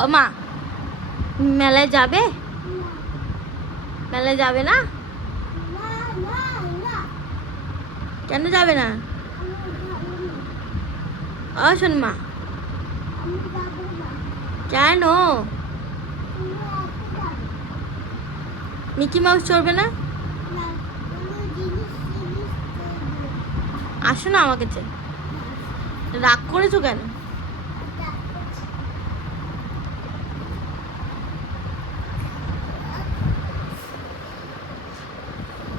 ও মা, মেলায় যাবে? মেলায় যাবে না? কেন যাবে না? ও শোন মা, কেন? মিকি মাউস চড়বে না? আসো না আমার কাছে। রাগ করেছো কেন?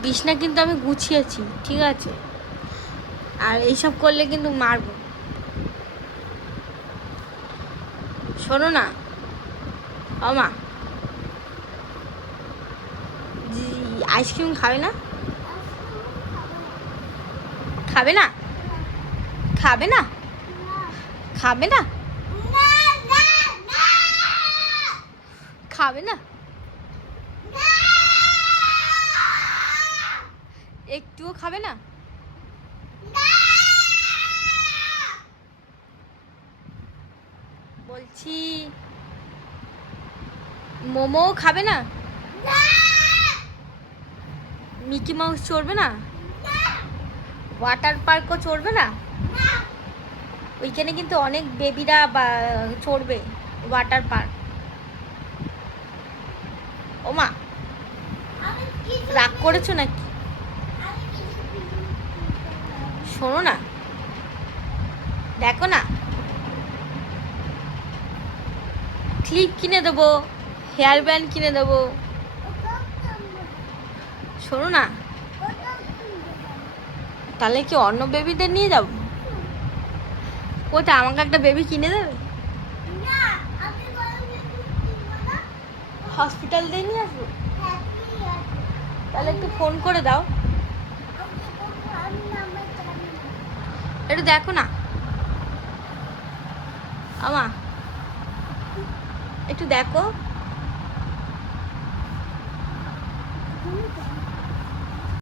বিছনা কিন্তু আমি গুছিয়েছি, ঠিক আছে? আর এইসব করলে কিন্তু মারবো। শোনো না, ও মা, আইসক্রিম খাবে না? খাবে না? খাবে না? খাবে না? খাবে না? একটুও খাবে না? বলছি মোমো খাবে না? মিকি মাউস চড়বে না? ওয়াটার পার্কও চড়বে না? ওইখানে কিন্তু অনেক বেবিরা চড়বে ওয়াটার পার্ক। ও মা, রাগ করেছো নাকি? শোনো না, দেখো না, ক্লিপ কিনে দেবো, হেয়ার ব্যান্ড কিনে দেবো। শোনো না, তাহলে কি অন্য বেবিদের নিয়ে যাবো? কোথায় আমাকে একটা বেবি কিনে দেবে? হসপিটাল দিয়ে নিয়ে আসবো? তাহলে একটু ফোন করে দাও। একটু দেখো না আমা, একটু দেখো।